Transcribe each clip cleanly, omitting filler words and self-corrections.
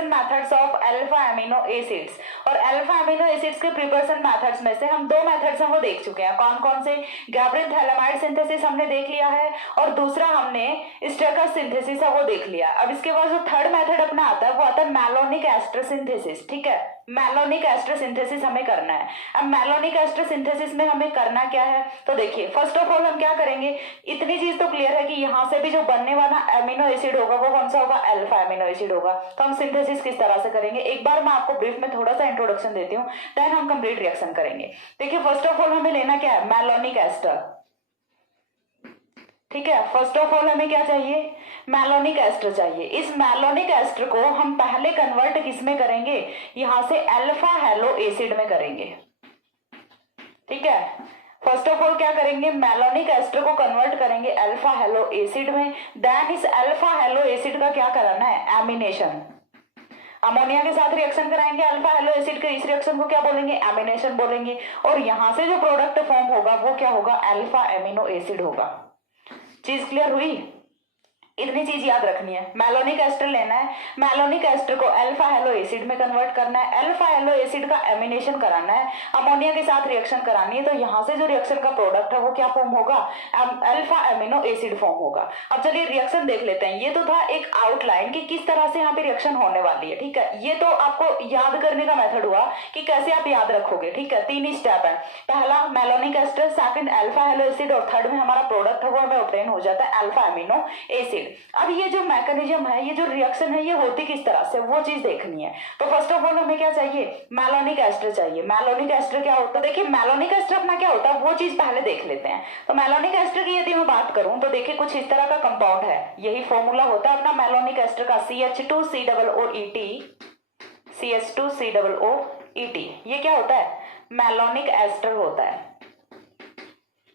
Preparation methods of alpha amino acids. और alpha amino acids के preparation methods में से हम दो मेथड्स हैं वो देख चुके हैं। कौन कौन से? गैब्रिन थैलेमाइड सिंथेसिस हमने देख लिया है और दूसरा हमने स्टेकर सिंथेसिस है वो देख लिया। अब इसके बाद जो थर्ड मेथड अपना आता है वो आता है मैलोनिक एस्टर सिंथेसिस। ठीक है, मैलोनिक एस्टर सिंथेसिस हमें करना है। अब मैलोनिक एस्टर सिंथेसिस में हमें करना क्या है? तो देखिए फर्स्ट ऑफ ऑल हम क्या करेंगे, इतनी चीज तो क्लियर है कि यहाँ से भी जो बनने वाला अमीनो एसिड होगा वो कौन सा होगा? अल्फा अमीनो एसिड होगा। तो हम सिंथेसिस किस तरह से करेंगे एक बार मैं आपको ब्रीफ में थोड़ा सा इंट्रोडक्शन देती हूँ, देन हम कंप्लीट रिएक्शन करेंगे। देखिए फर्स्ट ऑफ ऑल हमें लेना क्या है? Malonic ester. ठीक है, फर्स्ट ऑफ ऑल हमें क्या चाहिए? मैलोनिक एस्टर चाहिए। इस मैलोनिक एस्टर को हम पहले कन्वर्ट किस में करेंगे? यहां से अल्फा हेलो एसिड में करेंगे। ठीक है, फर्स्ट ऑफ ऑल क्या करेंगे? मैलोनिक एस्टर को कन्वर्ट करेंगे अल्फा हेलो एसिड में। देन इस अल्फा हेलो एसिड का क्या कराना है? एमिनेशन। अमोनिया के साथ रिएक्शन कराएंगे अल्फा हेलो एसिड के, इस रिएक्शन को क्या बोलेंगे? एमिनेशन बोलेंगे। और यहां से जो प्रोडक्ट फॉर्म होगा वो क्या होगा? अल्फा एमिनो एसिड होगा। चीज क्लियर हुई? इतनी चीज याद रखनी है। मैलोनिक एस्टर लेना है, मैलोनिक एस्टर को अल्फा हेलो एसिड में कन्वर्ट करना है, अल्फा हेलो एसिड का एमिनेशन कराना है, अमोनिया के साथ रिएक्शन करानी है। तो यहां से जो रिएक्शन का प्रोडक्ट है वो क्या फॉर्म होगा? अल्फा एमिनो एसिड फॉर्म होगा। अब चलिए रिएक्शन देख लेते हैं। ये तो था एक आउटलाइन कि किस तरह से यहाँ पे रिएक्शन होने वाली है। ठीक है, ये तो आपको याद करने का मेथड हुआ कि कैसे आप याद रखोगे। ठीक है, तीन ही स्टेप है। पहला malonic ester, second alpha halo acid और थर्ड में हमारा प्रोडक्ट है वो हमें ऑब्टेन हो जाता है अल्फा एमिनो एसिड। अब ये जो मैकेनिज्म है, ये जो रिएक्शन है, ये होती किस तरह से वो चीज देखनी है। तो फर्स्ट ऑफ ऑल हमें क्या चाहिए? मैलोनिक एस्टर चाहिए। मैलोनिक एस्टर क्या होता है? देखिए मैलोनिक एस्टर अपना क्या होता है वो चीज पहले देख लेते हैं। तो मैलोनिक एस्टर की यदि मैं बात करूं तो देखिए कुछ इस तरह का कंपाउंड है, यही फॉर्मूला होता है अपना मैलोनिक एस्टर का, CH2COOET, CH2COOET। ये क्या होता है? मैलोनिक एस्टर होता है।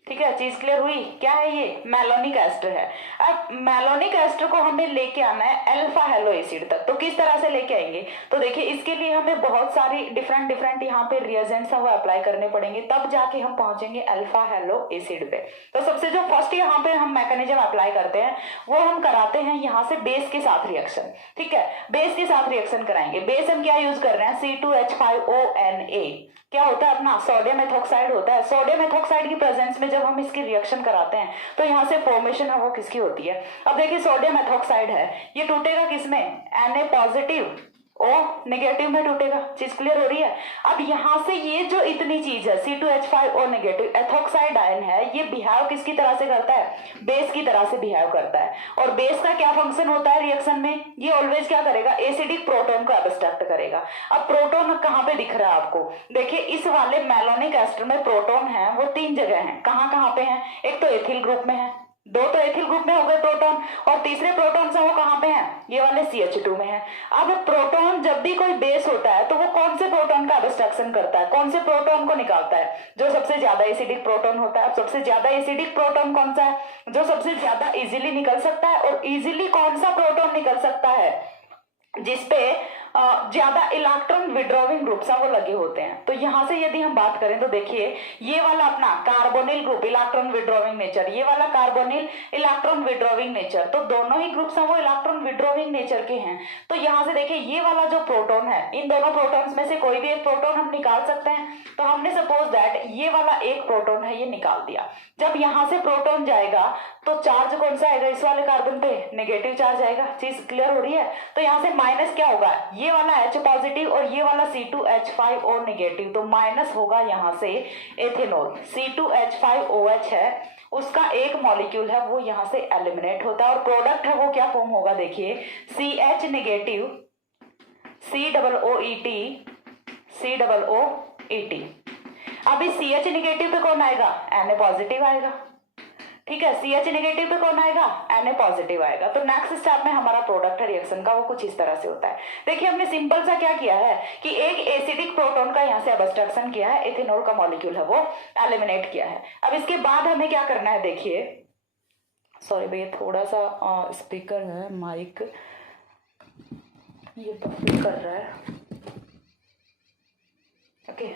ठीक है, चीज क्लियर हुई? क्या है ये? मैलोनिक एस्टर है। अब मैलोनिक एस्टर को हमें लेके आना है अल्फा हेलो एसिड तक। तो किस तरह से लेके आएंगे? तो देखिए इसके लिए हमें बहुत सारी डिफरेंट यहाँ पे रिएजेंट्स वो अप्लाई करने पड़ेंगे, तब जाके हम पहुंचेंगे अल्फा हेलो एसिड पे। तो सबसे जो फर्स्ट यहाँ पे हम मैकेनिज्म अप्लाई करते हैं वो हम कराते हैं यहाँ से बेस के साथ रिएक्शन। ठीक है, बेस के साथ रिएक्शन कराएंगे। बेस हम क्या यूज कर रहे हैं? C2H5ONA। क्या होता है अपना? सोडियम एथोक्साइड होता है। सोडियम एथोक्साइड की प्रेजेंस में जब हम इसकी रिएक्शन कराते हैं तो यहाँ से फॉर्मेशन है वो किसकी होती है? अब देखिए सोडियम एथोक्साइड है, ये टूटेगा किसमें? Na पॉजिटिव, O नेगेटिव में टूटेगा। चीज क्लियर हो रही है? अब यहां से ये जो इतनी चीज है C2H5O नेगेटिव एथोक्साइड आयन है, ये बिहेव किसकी तरह से करता है? बेस की तरह से बिहेव करता है। और बेस का क्या फंक्शन होता है रिएक्शन में? ये ऑलवेज क्या करेगा? एसिडिक प्रोटॉन को एब्स्ट्रैक्ट करेगा। अब प्रोटॉन कहाँ पे दिख रहा है आपको? देखिए इस वाले मैलोनिक एस्टर में प्रोटॉन है वो तीन जगह है। कहाँ पे है? एक तो एथिल ग्रुप में है, दो तो एथिल ग्रुप में हो गए प्रोटॉन, और तीसरे प्रोटॉन से वो कहां पे हैं? ये वाले CH2 में है। अब प्रोटॉन जब भी कोई बेस होता है तो वो कौन से प्रोटॉन का एब्स्ट्रैक्शन करता है? कौन से प्रोटॉन को निकालता है? जो सबसे ज्यादा एसिडिक प्रोटॉन होता है। अब सबसे ज्यादा एसिडिक प्रोटॉन कौन सा है? जो सबसे ज्यादा इजीली निकल सकता है। और इजीली कौन सा प्रोटॉन निकल सकता है? जिसपे ज्यादा इलेक्ट्रॉन विड्रॉविंग ग्रुप्स वो लगे होते हैं। तो यहां से यदि हम बात करें तो देखिए ये वाला अपना carbonyl group electron withdrawing nature, ये वाला कार्बोनिल इलेक्ट्रॉन विड्रॉविंग नेचर, तो दोनों ही ग्रुप्स हैं वो इलेक्ट्रॉन विड्रॉविंग नेचर के हैं। तो यहां से देखिए ये वाला जो प्रोटॉन है, इन दोनों प्रोटॉन्स में से कोई भी एक प्रोटॉन हम निकाल सकते हैं। तो हमने सपोज दैट ये वाला एक प्रोटॉन है ये निकाल दिया। जब यहां से प्रोटॉन जाएगा तो चार्ज कौन सा आएगा? इस वाले कार्बन पे नेगेटिव चार्ज आएगा। चीज क्लियर हो रही है? तो यहाँ से माइनस क्या होगा? ये वाला H पॉजिटिव और ये वाला C2H5O नेगेटिव, तो माइनस होगा यहाँ से एथेनॉल। C2H5OH है, उसका एक मॉलिक्यूल है वो यहाँ से एलिमिनेट होता है और प्रोडक्ट है वो क्या फॉर्म होगा? देखिए CH नेगेटिव COOET। अब इस CH नेगेटिव पे कौन आएगा? Na पॉजिटिव आएगा। ठीक है, CH नेगेटिव पे कौन आएगा? Na पॉजिटिव आएगा। तो नेक्स्ट स्टेप में हमारा प्रोडक्ट है रिएक्शन का वो कुछ इस तरह से होता है। देखिए हमने सिंपल सा क्या किया है कि एक एसिडिक प्रोटॉन का यहाँ से एब्स्ट्रैक्शन किया है, एथेनॉल का मॉलिक्यूल है वो एलिमिनेट किया है। अब इसके बाद हमें क्या करना है? देखिए सॉरी भैया थोड़ा सा स्पीकर है, माइक ये कर रहा है। ओके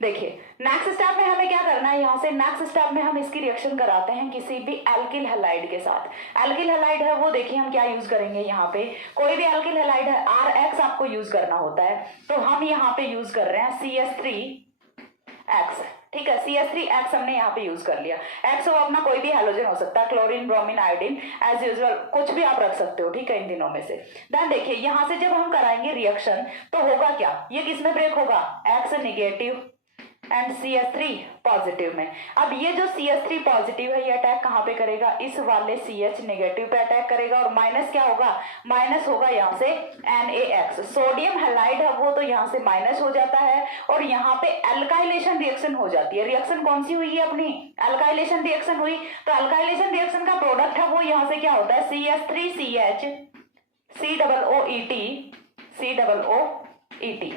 देखिए नेक्स्ट स्टेप में हमें क्या करना है? यहाँ से नेक्स्ट स्टेप में हम इसकी रिएक्शन कराते हैं किसी भी एल्किल हैलाइड के साथ। एल्किल हैलाइड है वो देखिए हम क्या यूज करेंगे, यहाँ पे कोई भी एल्किल हैलाइड है, RX आप आपको यूज करना होता है। तो हम यहाँ पे यूज कर रहे हैं CH3X, ठीक है, CH3X हमने यहाँ पे यूज कर लिया। X हो अपना कोई भी हेलोजन हो सकता है, chlorine, bromine, iodine, as usual कुछ भी आप रख सकते हो, ठीक है, इन दिनों में से। देन देखिए यहाँ से जब हम कराएंगे रिएक्शन तो होगा क्या, ये किसमें ब्रेक होगा, X negative and CH3 positive में। अब ये जो CH3 पॉजिटिव है ये अटैक कहाँ पे करेगा, इस वाले CH नेगेटिव पे अटैक करेगा, और माइनस क्या होगा, माइनस होगा यहाँ से NaX, सोडियम हैलाइड है वो, तो यहाँ से माइनस हो जाता है, और यहाँ पे अल्काइलेशन रिएक्शन हो जाती है। रिएक्शन कौन सी हुई है अपनी, अल्काइलेशन रिएक्शन हुई। तो अल्काइलेशन रिएक्शन का प्रोडक्ट है वो यहाँ से क्या होता है, CH3CH COOET,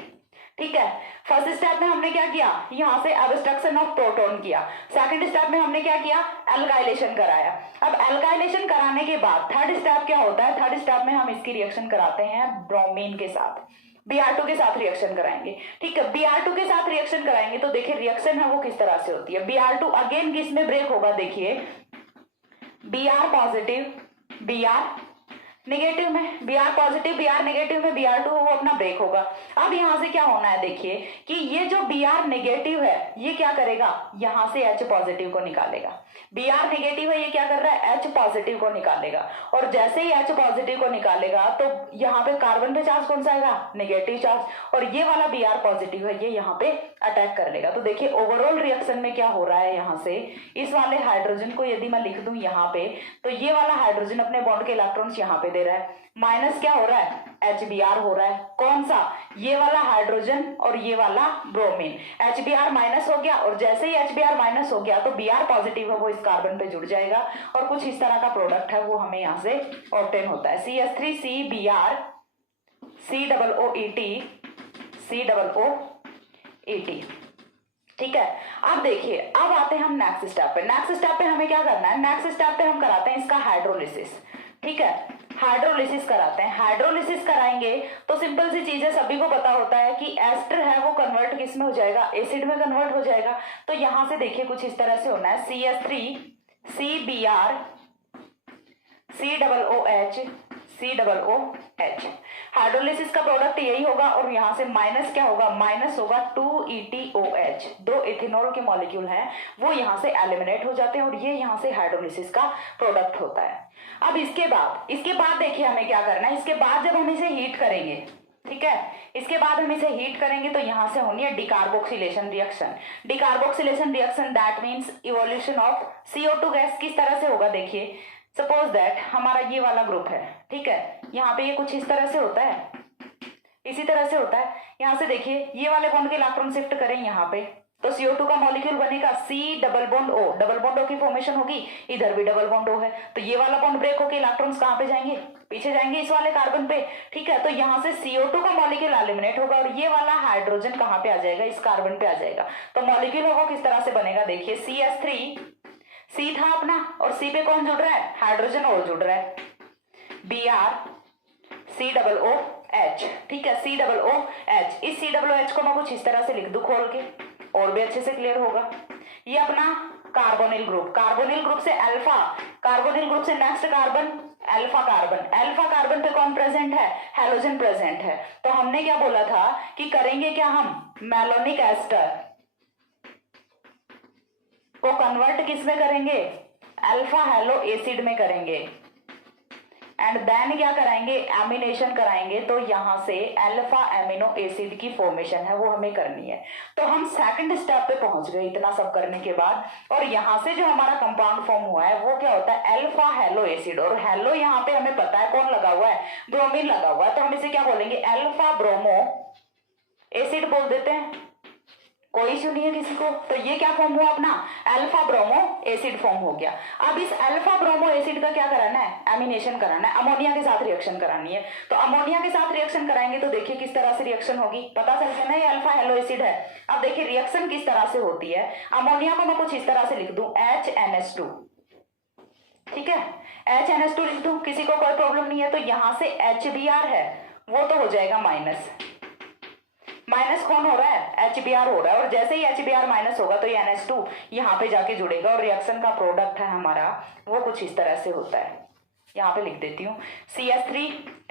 ठीक है। फर्स्ट स्टेप में हमने क्या किया, यहां से अब्स्ट्रक्शन ऑफ प्रोटॉन किया। सेकंड स्टेप में हमने क्या किया, अल्काइलेशन कराया। अब अल्काइलेशन कराने के बाद थर्ड स्टेप क्या होता है, थर्ड स्टेप में हम इसकी रिएक्शन कराते हैं ब्रोमीन के साथ, Br2 के साथ रिएक्शन कराएंगे, ठीक है। Br2 के साथ रिएक्शन कराएंगे तो देखिए रिएक्शन है वो किस तरह से होती है। Br2 अगेन किसमें ब्रेक होगा, देखिए Br पॉजिटिव Br नेगेटिव में, Br पॉजिटिव Br नेगेटिव में Br2 वो अपना ब्रेक होगा। अब यहां से क्या होना है, देखिए कि ये जो Br नेगेटिव है ये क्या करेगा, यहां से H पॉजिटिव को निकालेगा। Br नेगेटिव है ये क्या कर रहा है, H पॉजिटिव को निकालेगा, और जैसे ही H पॉजिटिव को निकालेगा तो यहाँ पे कार्बन पे चार्ज कौन सा आएगा, नेगेटिव चार्ज, और ये वाला Br पॉजिटिव है ये यहाँ पे अटैक कर लेगा। तो देखिए ओवरऑल रिएक्शन में क्या हो रहा है, यहाँ से इस वाले हाइड्रोजन को यदि मैं लिख दूं यहाँ पे, तो ये वाला हाइड्रोजन अपने बॉन्ड के इलेक्ट्रॉन्स यहाँ पे दे रहा है, माइनस क्या हो रहा है, HBr हो रहा है, कौन सा, ये वाला हाइड्रोजन और ये वाला ब्रोमीन, HBr माइनस हो गया, और जैसे ही HBr माइनस हो गया तो Br पॉजिटिव है वो इस कार्बन पे जुड़ जाएगा, और कुछ इस तरह का प्रोडक्ट है वो हमें यहाँ से ऑब्टेन होता है, CH3CBr COOET, ठीक है। अब देखिए अब आते हैं हम नेक्स्ट स्टेप पे। नेक्स्ट स्टेप पे हमें क्या करना है, नेक्स्ट स्टेप पे हम कराते हैं इसका हाइड्रोलिसिस, ठीक है, हाइड्रोलिसिस कराते हैं। हाइड्रोलिसिस कराएंगे तो सिंपल सी चीज है, सभी को पता होता है कि एस्टर है वो कन्वर्ट किस में हो जाएगा, एसिड में कन्वर्ट हो जाएगा। तो यहां से देखिए कुछ इस तरह से होना है, CH3CBr COOH, हाइड्रोलिसिस का प्रोडक्ट यही होगा, और यहां से माइनस क्या होगा, माइनस होगा 2ETOH, दो इथेनॉल के मॉलिक्यूल हैं वो यहां से एलिमिनेट हो जाते हैं, और ये यहां से हाइड्रोलिसिस का प्रोडक्ट होता है। अब इसके बाद देखिए हमें क्या करना है, इसके बाद जब हम इसे हीट करेंगे, ठीक है, इसके बाद हम इसे हीट करेंगे तो यहां से होनी है decarboxylation reaction. Decarboxylation reaction that means evolution of CO2 gas. किस तरह से होगा, देखिए सपोज दैट हमारा ये वाला ग्रुप है, ठीक है, यहाँ पे ये कुछ इस तरह से होता है, इसी तरह से होता है। यहाँ से देखिए ये वाले बॉन्ड के इलेक्ट्रॉन शिफ्ट करें यहाँ पे तो CO2 का मॉलिक्यूल बनेगा C double bond O, double bond O की फॉर्मेशन होगी, इधर भी डबल बॉन्ड O है, तो ये वाला बॉन्ड ब्रेक होकर इलेक्ट्रॉन्स कहाँ पे जाएंगे, पीछे जाएंगे इस वाले कार्बन पे, ठीक है। तो यहाँ से CO2 का मॉलिक्यूल एलिमिनेट होगा, और ये वाला हाइड्रोजन कहाँ पे आ जाएगा, इस कार्बन पे आ जाएगा। तो मॉलिक्यूल होगा किस तरह से बनेगा, देखिए CH3, C था अपना, और C पे कौन जुड़ रहा है, हाइड्रोजन और जुड़ रहा है, Br COOH, ठीक है, COOH। इस COOH को मैं कुछ इस तरह से लिख दूं खोल के, और भी अच्छे से क्लियर होगा। ये अपना कार्बोनिल ग्रुप से अल्फा, कार्बोनिल ग्रुप से नेक्स्ट कार्बन अल्फा कार्बन पे कौन प्रेजेंट है, हेलोजन प्रेजेंट है। तो हमने क्या बोला था कि करेंगे क्या, हम मैलोनिक एस्टर को कन्वर्ट किस में करेंगे, अल्फा हेलो एसिड में करेंगे, एंड देन क्या कराएंगे, एमिनेशन कराएंगे। तो यहां से अल्फा एमिनो एसिड की फॉर्मेशन है वो हमें करनी है। तो हम सेकंड स्टेप पे पहुंच गए इतना सब करने के बाद, और यहां से जो हमारा कंपाउंड फॉर्म हुआ है वो क्या होता है, अल्फा हेलो एसिड, और हेलो यहाँ पे हमें पता है कौन लगा हुआ है, ब्रोमीन लगा हुआ है, तो हम इसे क्या बोलेंगे, अल्फा ब्रोमो एसिड बोल देते हैं, कोई इश्यू नहीं है किसी को। तो ये क्या फॉर्म हुआ अपना, अल्फा ब्रोमो एसिड फॉर्म हो गया। अब इस अल्फा ब्रोमो एसिड का क्या कराना है, एमिनेशन कराना है, अमोनिया के साथ रिएक्शन करानी है। तो अमोनिया के साथ रिएक्शन कराएंगे तो देखिए किस तरह से रिएक्शन होगी, पता चल गया ना ये अल्फा हेलो एसिड है। अब देखिए रिएक्शन किस तरह से होती है, अमोनिया को मैं कुछ इस तरह से लिख दूं HNH2, ठीक है, HNH2 लिख दूं, किसी को कोई प्रॉब्लम नहीं है। तो यहां से HBr है वो तो हो जाएगा माइनस, माइनस कौन हो रहा है, HBr हो रहा है, और जैसे ही HBr माइनस होगा तो ये NH2 यहाँ पे जाके जुड़ेगा, और रिएक्शन का प्रोडक्ट है हमारा वो कुछ इस तरह से होता है, यहाँ पे लिख देती हूँ CH3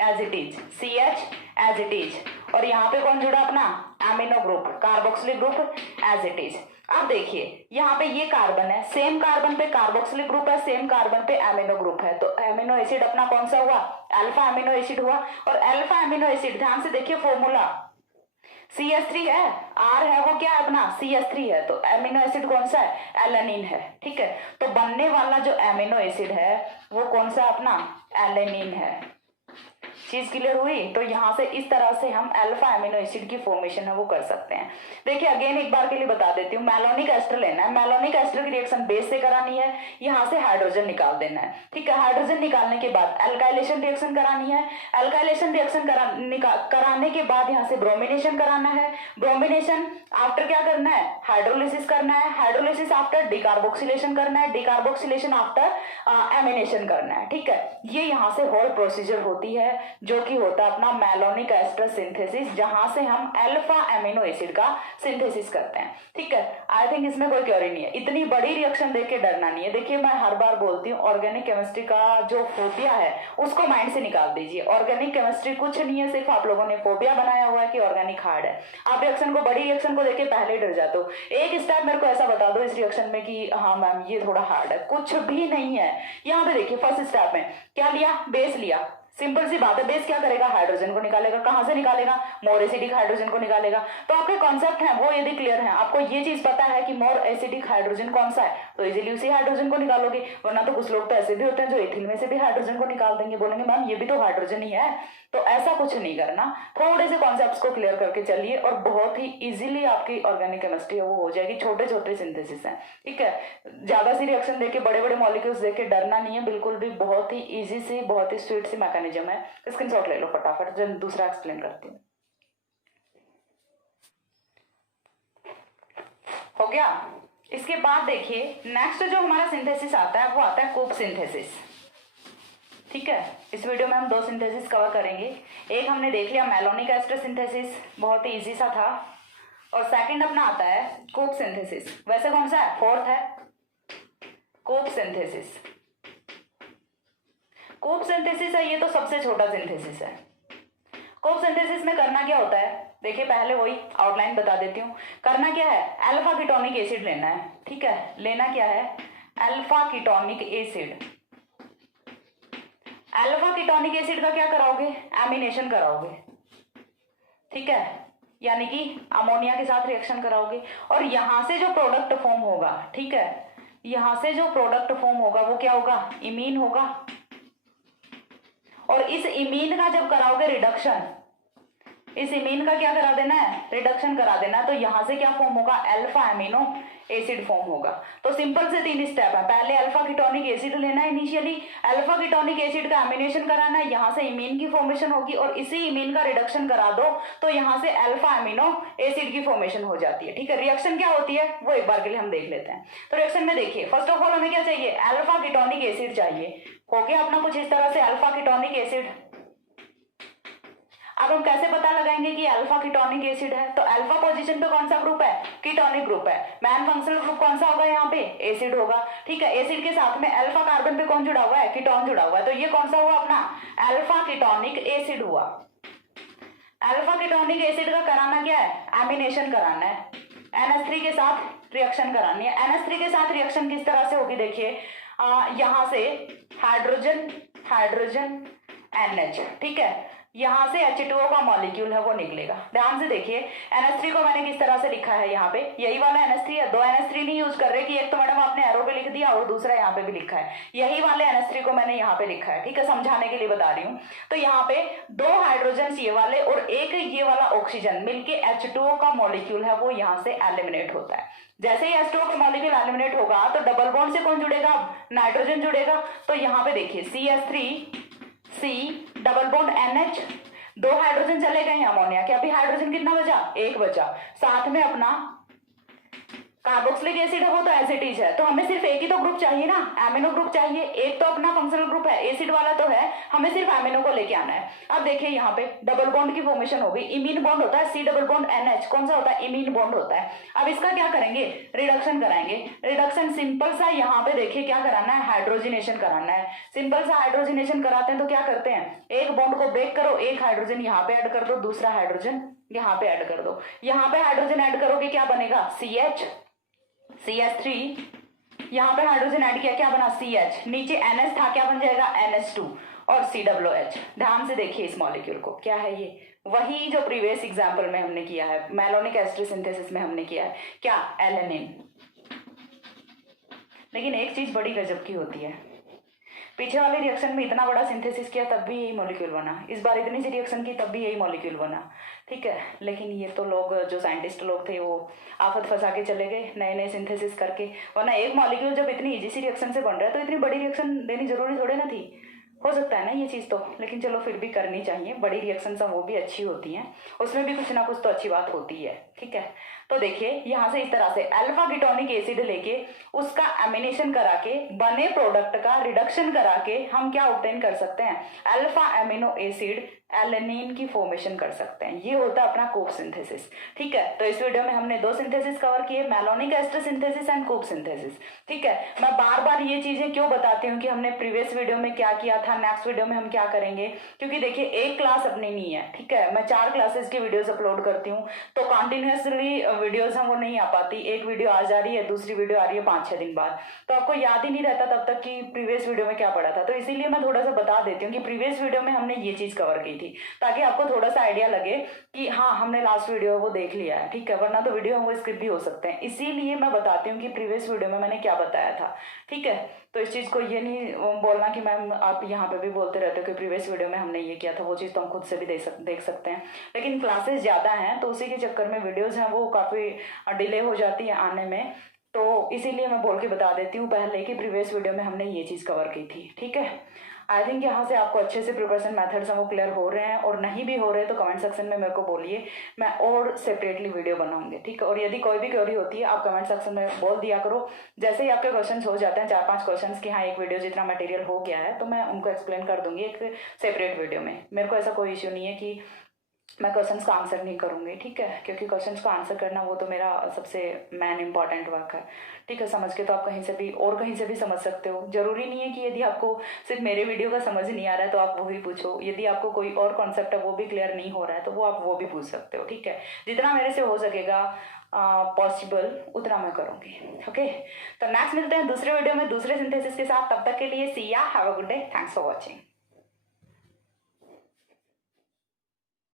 as it is, CH as it is, और यहाँ पे कौन जुड़ा अपना amino group, carboxylic group as it is. अब देखिए यहाँ पे ये कार्बन है, सेम कार्बन पे कार्बोक्सिलिक ग्रुप है, सेम कार्बन पे एमिनो ग्रुप है, तो एमिनो एसिड अपना कौन सा हुआ, अल्फा एमिनो एसिड हुआ। और अल्फा एमिनो एसिड ध्यान से देखिए फॉर्मूला CH3 है, R है वो क्या है अपना CH3 है, तो एमिनो एसिड कौन सा है, एलेनिन है। ठीक है, तो बनने वाला जो एमिनो एसिड है वो कौन सा अपना एलेनिन है। चीज क्लियर हुई। तो यहाँ से इस तरह से हम अल्फा एमिनो एसिड की फॉर्मेशन है वो कर सकते हैं। देखिए अगेन एक बार के लिए बता देती हूँ, मैलोनिक एस्टर लेना है, मैलोनिक एस्टर की रिएक्शन बेस से करानी है, यहाँ से हाइड्रोजन निकाल देना है। ठीक है, हाइड्रोजन निकालने के बाद अल्काइलेशन रिएक्शन करानी है, अल्काइलेशन रिएक्शन कराने के बाद यहाँ से ब्रोमिनेशन कराना है, ब्रोमिनेशन आफ्टर क्या करना है, हाइड्रोलिसिस करना है, हाइड्रोलिसिस आफ्टर डिकार्बोक्सिलेशन करना है, डिकार्बोक्सिलेशन आफ्टर एमिनेशन करना है। ठीक है, ये यहाँ से होल प्रोसीजर होती है जो कि होता है अपना मैलोनिक एस्टर सिंथेसिस, जहां से हम अल्फा एमिनो एसिड का सिंथेसिस करते हैं। ठीक है, आई थिंक इसमें कोई क्वेरी नहीं है, इतनी बड़ी रिएक्शन देख के डरना नहीं है। देखिए मैं हर बार बोलती हूँ ऑर्गेनिक केमिस्ट्री का जो फोबिया है उसको माइंड से निकाल दीजिए। ऑर्गेनिक केमिस्ट्री कुछ नहीं है, सिर्फ आप लोगों ने फोबिया बनाया हुआ है कि ऑर्गेनिक हार्ड है। आप रिएक्शन को, बड़ी रिएक्शन को देख के पहले डर जाते हो। एक स्टेप मेरे को ऐसा बता दो इस रिएक्शन में कि हाँ मैम ये थोड़ा हार्ड है, कुछ भी नहीं है। यहाँ पे देखिए फर्स्ट स्टेप में क्या लिया, बेस लिया, सिंपल सी बात है, बेस क्या करेगा, हाइड्रोजन को निकालेगा। कहां से निकालेगा, मोर एसिडिक हाइड्रोजन को निकालेगा। तो आपके कॉन्सेप्ट है वो यदि क्लियर है, आपको ये चीज पता है कि मोर एसिडिक हाइड्रोजन कौन सा है, तो इजीली उसी हाइड्रोजन को निकालोगे। वरना तो कुछ लोग तो ऐसे भी होते हैं जो एथिल में से भी हाइड्रोजन को निकाल देंगे, बोलेंगे मैम ये भी तो हाइड्रोजन ही है। तो ऐसा कुछ नहीं करना, थोड़े से कॉन्सेप्ट्स को क्लियर करके चलिए और बहुत ही इजीली आपकी ऑर्गेनिक केमिस्ट्री है वो हो जाएगी। छोटे छोटे सिंथेसिस हैं। ठीक है, ज्यादा सी रिएक्शन देके, बड़े बड़े मॉलिक्यूल्स देके डरना नहीं है बिल्कुल भी, बहुत ही इजी सी, बहुत ही स्वीट सी मैकेनिज्म है। स्क्रीनशॉट ले लो फटाफट, जब दूसरा एक्सप्लेन करती हूँ। हो गया। इसके बाद देखिए नेक्स्ट जो हमारा सिंथेसिस आता है वो आता है कूप सिंथेसिस। ठीक है, इस वीडियो में हम दो सिंथेसिस कवर करेंगे। एक हमने देख लिया मैलोनिक एस्टर सिंथेसिस, बहुत ही इजी सा था, और सेकंड अपना आता है कूप सिंथेसिस। वैसे कौन सा है, फोर्थ है कूप सिंथेसिस। कूप सिंथेसिस है ये तो सबसे छोटा सिंथेसिस है। कूप सिंथेसिस में करना क्या होता है, देखिए पहले वही आउटलाइन बता देती हूँ। करना क्या है, अल्फा कीटोनिक एसिड लेना है। ठीक है, लेना क्या है, alpha ketonic acid. Alpha ketonic acid का क्या कराओगे, एमिनेशन कराओगे। ठीक है, यानी कि अमोनिया के साथ रिएक्शन कराओगे, और यहां से जो प्रोडक्ट फॉर्म होगा, ठीक है, यहां से जो प्रोडक्ट फॉर्म होगा वो क्या होगा, इमीन होगा। और इस इमीन का जब कराओगे रिडक्शन, इस इमीन का क्या करा देना है, रिडक्शन करा देना है, तो यहां से क्या फॉर्म होगा, अल्फा एमिनो एसिड फॉर्म होगा। तो सिंपल से 3 स्टेप है, पहले अल्फा कीटोनिक एसिड लेना है इनिशियली, अल्फा कीटोनिक एसिड का एमिनेशन कराना है, यहां से इमीन की फॉर्मेशन होगी, और इसी इमीन का रिडक्शन करा दो तो यहां से अल्फा एमिनो एसिड की फॉर्मेशन हो जाती है। ठीक है, रिएक्शन क्या होती है वो एक बार के लिए हम देख लेते हैं। तो रिएक्शन में देखिए फर्स्ट ऑफ ऑल हमें क्या चाहिए, अल्फा कीटोनिक एसिड चाहिए। हो गया अपना कुछ इस तरह से अल्फा कीटोनिक एसिड। अब हम कैसे पता लगाएंगे कि अल्फा कीटोनिक एसिड है, तो अल्फा पोजीशन पे कौन सा ग्रुप है, कीटोनिक ग्रुप है। मैन फंक्शनल ग्रुप कौन सा होगा, यहाँ पे एसिड होगा। ठीक है, एसिड के साथ में अल्फा कार्बन पे कौन जुड़ा हुआ है, कीटोन जुड़ा हुआ है, तो ये कौन सा हुआ अपना अल्फा कीटोनिक एसिड हुआ। अल्फा कीटोनिक एसिड का कराना क्या है, एमिनेशन कराना है, NH3 के साथ रिएक्शन करानी है। NH3 के साथ रिएक्शन किस तरह से होगी, देखिए यहां से हाइड्रोजन हाइड्रोजन NH, ठीक है, यहां से H2O का मॉलिक्यूल है वो निकलेगा। ध्यान से देखिए NH3 को मैंने किस तरह से लिखा है, यहाँ पे यही वाला NH3 है, 2 NH3 नहीं यूज कर रहे कि एक तो मैडम आपने एरो पे लिख दिया और दूसरा यहाँ पे भी लिखा है, यही वाले NH3 को मैंने यहाँ पे लिखा है। ठीक है, समझाने के लिए बता रही हूँ। तो यहाँ पे 2 हाइड्रोजन ये वाले और एक ये वाला ऑक्सीजन मिलके H2O का मॉलिक्यूल है वो यहाँ से एलिमिनेट होता है। जैसे ही H2O का मॉलिक्यूल एलिमिनेट होगा तो डबल बॉन्ड से कौन जुड़ेगा, नाइट्रोजन जुड़ेगा। तो यहाँ पे देखिए CH3C double bond NH, 2 hydrogen चले गए अमोनिया के, अभी हाइड्रोजन कितना बचा, 1 बचा, साथ में अपना कार्बोक्सिलिक एसिड है वो तो एसिडिक है, तो हमें सिर्फ एक ही तो ग्रुप चाहिए ना, एमिनो ग्रुप चाहिए। एक तो अपना फंक्शनल ग्रुप है, एसिड वाला तो है, हमें सिर्फ एमिनो को लेके आना है। अब देखिए यहाँ पे डबल बॉन्ड की फॉर्मेशन हो गई, इमीन बॉन्ड होता है, सी डबल बॉन्ड NH, कौन सा होता है, इमीन बॉन्ड होता है। अब इसका क्या करेंगे, रिडक्शन कराएंगे। रिडक्शन सिंपल सा यहाँ पे देखिए क्या कराना है, हाइड्रोजिनेशन कराना है। सिंपल सा हाइड्रोजिनेशन कराते हैं तो क्या करते हैं, एक बॉन्ड को ब्रेक करो, एक हाइड्रोजन यहाँ पे ऐड कर दो, दूसरा हाइड्रोजन यहाँ पे ऐड कर दो। यहाँ पे हाइड्रोजन ऐड करोगे क्या बनेगा, CH3, यहाँ पे हाइड्रोजन ऐड किया क्या बना, CH, नीचे NH था क्या बन जाएगा, NH2 और COOH। ध्यान से देखिए इस मॉलिक्यूल को, क्या है ये, वही जो प्रीवियस एग्जाम्पल में हमने किया है, मेलोनिक एस्टर सिंथेसिस में हमने किया है, क्या, एलेनिन। लेकिन एक चीज बड़ी गजब की होती है, पीछे वाले रिएक्शन में इतना बड़ा सिंथेसिस किया तब भी यही मॉलिक्यूल बना, इस बार इतनी सी रिएक्शन की तब भी यही मॉलिक्यूल बना, ठीक है। लेकिन ये तो लोग जो साइंटिस्ट लोग थे वो आफत फंसा के चले गए नए नए सिंथेसिस करके, वरना एक मॉलिक्यूल जब इतनी इजी सी रिएक्शन से बन रहा है तो इतनी बड़ी रिएक्शन देनी जरूरी थोड़े ना थी। हो सकता है ना ये चीज़ तो, लेकिन चलो फिर भी करनी चाहिए, बड़ी रिएक्शन सब वो भी अच्छी होती हैं, उसमें भी कुछ ना कुछ तो अच्छी बात होती है, ठीक है। तो देखिए यहाँ से इस तरह से अल्फा कीटोनिक एसिड लेके उसका एमिनेशन करा के बने प्रोडक्ट का रिडक्शन करा के हम क्या ऑब्टेन कर सकते हैं, अल्फा एमिनो एसिड एलेनिन की फॉर्मेशन कर सकते हैं। ये होता है अपना कोप सिंथेसिस, ठीक है। तो इस वीडियो में हमने दो सिंथेसिस कवर किए, malonic ester synthesis and Cope synthesis, ठीक है। मैं बार बार ये चीजें क्यों बताती हूँ कि हमने प्रीवियस वीडियो में क्या किया था, नेक्स्ट वीडियो में हम क्या करेंगे, क्योंकि देखिए एक क्लास अपनी नहीं है, ठीक है। मैं 4 क्लासेस की वीडियोस अपलोड करती हूँ, तो कंटिन्यूसली वीडियोस हम वो नहीं आ पाती, एक वीडियो आज आ रही है, दूसरी वीडियो आ रही है 5-6 दिन बाद, तो आपको याद ही नहीं रहता तब तक कि प्रीवियस वीडियो में क्या पढ़ा था। तो इसीलिए मैं थोड़ा सा बता देती हूँ कि प्रीवियस वीडियो में हमने ये चीज कवर की थी, ताकि आपको थोड़ा सा आइडिया लगे कि हाँ हमने लास्ट वीडियो वो देख लिया है, ठीक है। वरना तो वीडियो वो स्किप भी हो सकते हैं, इसीलिए मैं बताती हूँ कि प्रीवियस वीडियो में मैंने क्या बताया था, ठीक है। तो इस चीज को ये नहीं बोलना कि मैम आप यहाँ पे भी बोलते रहते हो कि प्रीवियस वीडियो में हमने ये किया था, वो चीज तो हम खुद से भी देख सकते हैं, लेकिन क्लासेस ज्यादा हैं तो उसी के चक्कर में वीडियोज हैं वो काफी डिले हो जाती है आने में, तो इसीलिए मैं बोल के बता देती हूँ पहले कि प्रीवियस वीडियो में हमने ये चीज़ कवर की थी, ठीक है। आई थिंक यहाँ से आपको अच्छे से प्रिपरेशन मेथड्स हैं वो क्लियर हो रहे हैं, और नहीं भी हो रहे तो कमेंट सेक्शन में मेरे को बोलिए, मैं और सेपरेटली वीडियो बनाऊंगी, ठीक है। और यदि कोई भी क्वेरी होती है आप कमेंट सेक्शन में बोल दिया करो, जैसे ही आपके क्वेश्चन हो जाते हैं 4-5 क्वेश्चन कि हाँ एक वीडियो जितना मटेरियल हो गया है तो मैं उनको एक्सप्लेन कर दूंगी एक सेपरेट वीडियो में। मेरे को ऐसा कोई इश्यू नहीं है कि मैं क्वेश्चंस का आंसर नहीं करूंगी, ठीक है, क्योंकि क्वेश्चंस का आंसर करना वो तो मेरा सबसे मेन इंपॉर्टेंट वर्क है, ठीक है। समझ के तो आप कहीं से भी और कहीं से भी समझ सकते हो, जरूरी नहीं है कि यदि आपको सिर्फ मेरे वीडियो का समझ नहीं आ रहा है तो आप वो भी पूछो, यदि आपको कोई और कॉन्सेप्ट है वो भी क्लियर नहीं हो रहा है तो वो आप वो भी पूछ सकते हो, ठीक है। जितना मेरे से हो सकेगा पॉसिबल उतना मैं करूंगी, ओके। तो नेक्स्ट मिलते हैं दूसरे वीडियो में दूसरे सिंथेसिस के साथ, तब तक के लिए सी या, have a good day, thanks for watching.